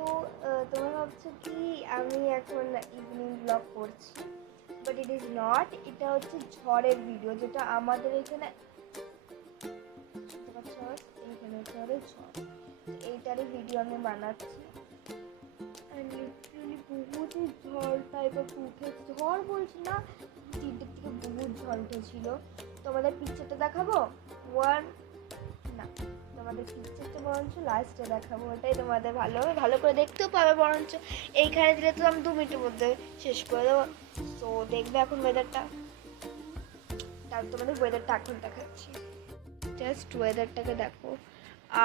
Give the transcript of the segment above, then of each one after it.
তো তোমরা ভাবছো কি আমি এখন ইভিনিং ব্লগ করছি, বাট ইট ইজ নট। এটা হচ্ছে ঝড়ের ভিডিও, যেটা আমাদের এখানে এইখানে ঝড়ে ঝড়, এইটারই ভিডিও আমি বানাচ্ছি। লিটারালি বহুতই ঝড় টাইপের উঠেছে, ঝড় বলছি না, 3টের থেকে বহুত ঝড় উঠেছিল। তোমাদের পিকচারটা দেখাবো ওয়ান না, তোমাদের পিকচারটা বরঞ্চ লাস্টে দেখাবো, ওটাই তোমাদের ভালো করে দেখতেও পাবে। বরঞ্চ এইখানে দিলে তো আমি 2 মিনিটের মধ্যে শেষ করে দেবো। তো দেখবে এখন ওয়েদারটা, তার তোমাদের ওয়েদারটা এখন দেখাচ্ছি। জাস্ট ওয়েদারটাকে দেখো,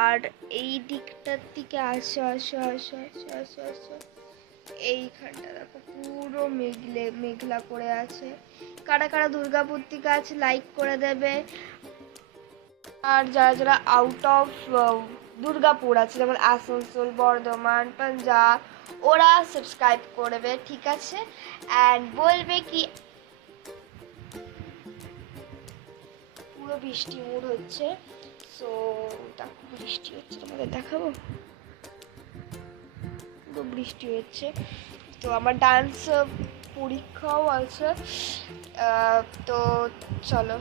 আর এই দিকটার দিকে আসো আসো আসো আসো আসো আসো, এইখানটা দেখো পুরো মেঘলা করে আছে। কারা কারা দুর্গাপুর থেকে আছে লাইক করে দেবে, আর যারা যারা আউট অফ দুর্গাপুর আছে, যেমন আসানসোল, বর্ধমান, পাঞ্জাব, ওরা সাবস্ক্রাইব করবে, ঠিক আছে। অ্যান্ড বলবে কি পুরো বৃষ্টি মুড হচ্ছে, সো দেখো বৃষ্টি হচ্ছে, তোমাদের দেখাবো, পুরো বৃষ্টি হচ্ছে। তো আমার ডান্স পরীক্ষাও আছে, তো চলো।